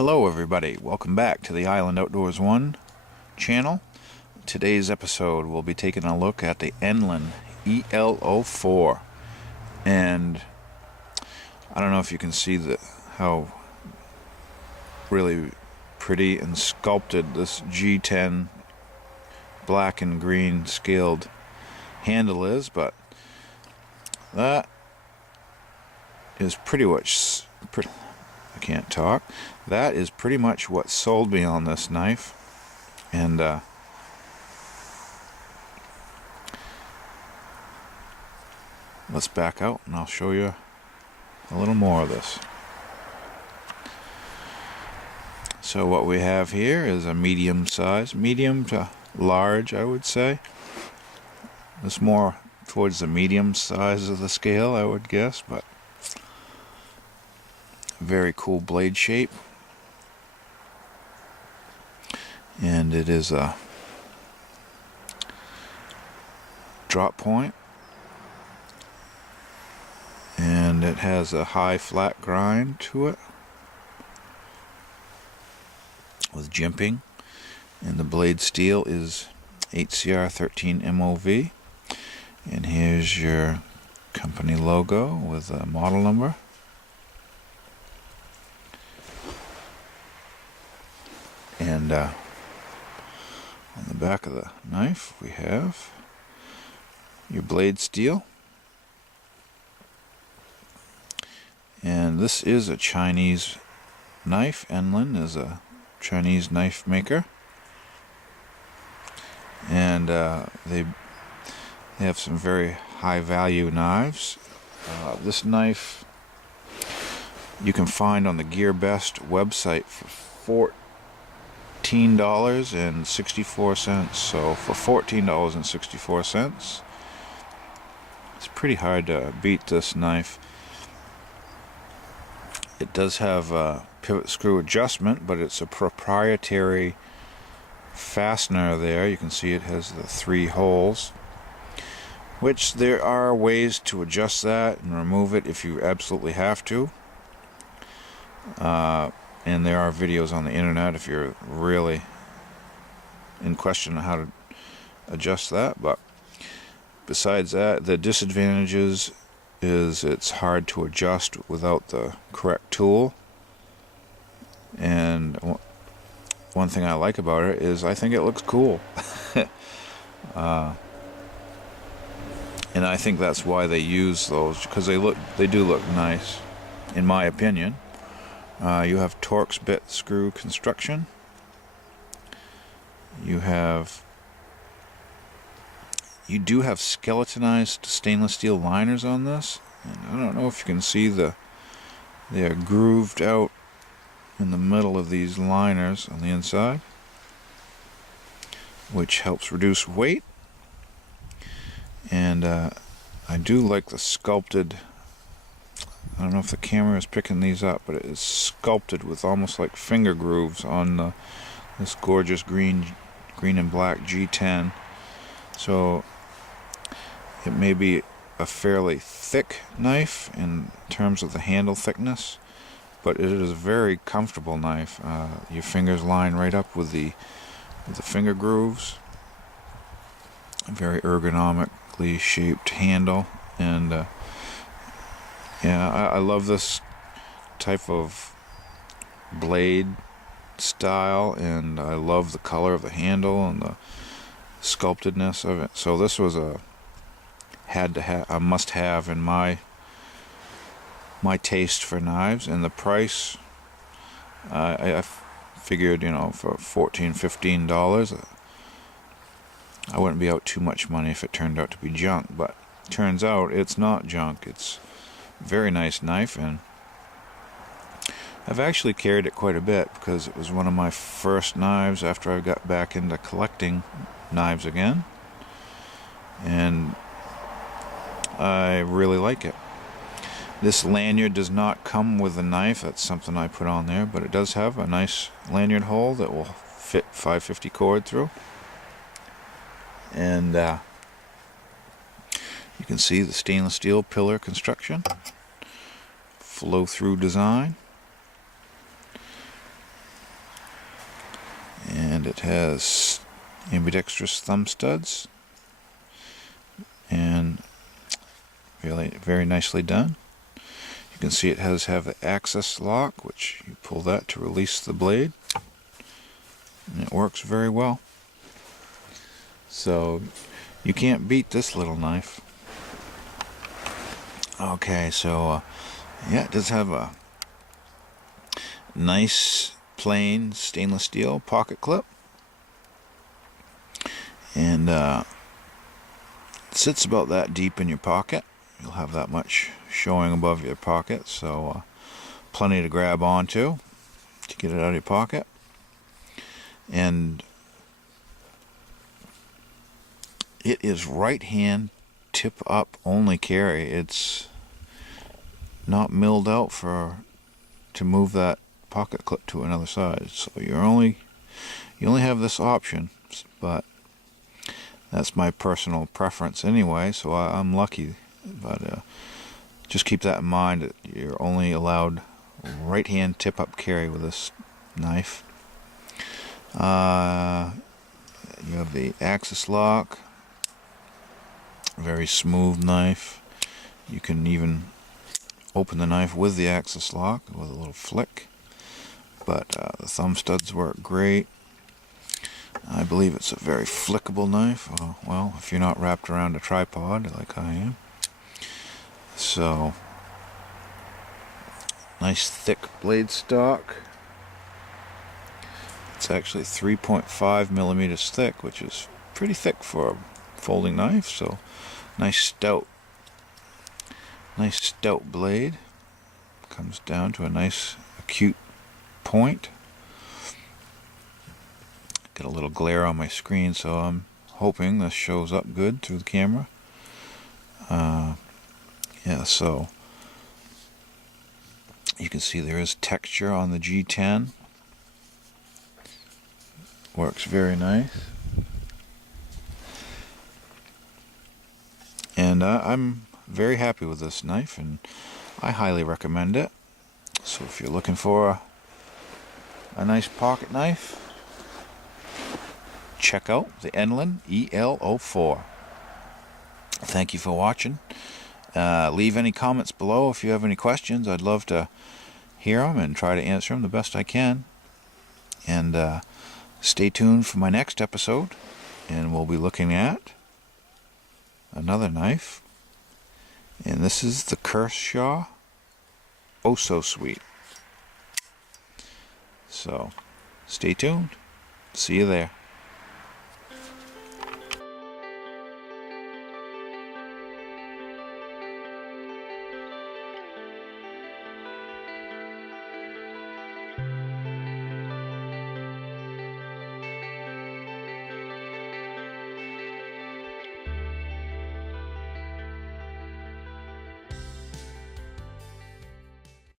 Hello everybody, welcome back to the Island Outdoors 1 channel. Today's episode we'll be taking a look at the Enlan EL-04, and I don't know if you can see how really pretty and sculpted this G10 black and green scaled handle is, but that is pretty much I can't talk. That is pretty much what sold me on this knife, and let's back out and I'll show you a little more of this. So what we have here is a medium size, medium to large I would say. It's more towards the medium size of the scale I would guess, but very cool blade shape, and it is a drop point, and it has a high flat grind to it with jimping, and the blade steel is HCR 13 MOV, and here's your company logo with a model number. And on the back of the knife we have your blade steel, and this is a Chinese knife. Enlan is a Chinese knife maker, and they have some very high value knives. This knife you can find on the Gear Best website for $14.64. So for $14.64, it's pretty hard to beat this knife. It does have a pivot screw adjustment, but it's a proprietary fastener there. You can see it has the 3 holes, which there are ways to adjust that and remove it if you absolutely have to. And there are videos on the internet if you're really in question on how to adjust that. But besides that, the disadvantages is it's hard to adjust without the correct tool. And one thing I like about it is I think it looks cool. And I think that's why they use those, because they do look nice, in my opinion. You have Torx bit screw construction. You do have skeletonized stainless steel liners on this, and I don't know if you can see they are grooved out in the middle of these liners on the inside, which helps reduce weight. And I do like the sculpted. I don't know if the camera is picking these up, but it is sculpted with almost like finger grooves on this gorgeous green and black G10. So it may be a fairly thick knife in terms of the handle thickness, but it is a very comfortable knife. Your fingers line right up with the finger grooves. A very ergonomically shaped handle, and yeah, I love this type of blade style, and I love the color of the handle and the sculptedness of it. So this was a must-have in my taste for knives, and the price, I figured, for $14-15, I wouldn't be out too much money if it turned out to be junk. But turns out it's not junk. It's very nice knife, and I've actually carried it quite a bit because it was one of my first knives after I got back into collecting knives again, and I really like it. This lanyard does not come with the knife. That's something I put on there, but it does have a nice lanyard hole that will fit 550 cord through, and you can see the stainless steel pillar construction, flow through design, It has ambidextrous thumb studs, and really very nicely done. You can see it has the access lock, which you pull that to release the blade, and it works very well. So you can't beat this little knife. Okay, so yeah, it does have a nice plain stainless steel pocket clip, and it sits about that deep in your pocket. You'll have that much showing above your pocket, so plenty to grab onto to get it out of your pocket. And it is right hand tip up only carry. It's not milled out to move that pocket clip to another side, so you only have this option, but that's my personal preference anyway, so I'm lucky. But just keep that in mind, that you're only allowed right hand tip up carry with this knife. You have the axis lock, very smooth knife. You can even open the knife with the axis lock with a little flick, but the thumb studs work great. I believe it's a very flickable knife, well, if you're not wrapped around a tripod like I am. So nice thick blade stock. It's actually 3.5 millimeters thick, which is pretty thick for a folding knife. So nice stout blade. Comes down to a nice acute point. Got a little glare on my screen, so I'm hoping this shows up good through the camera. Yeah, so you can see there is texture on the G10. Works very nice. And I'm very happy with this knife, and I highly recommend it. So if you're looking for a nice pocket knife, check out the Enlan EL-04. Thank you for watching. Leave any comments below if you have any questions. I'd love to hear them and try to answer them the best I can. And stay tuned for my next episode, and we'll be looking at another knife. And this is the Kershaw Oh So Sweet. So stay tuned. See you there.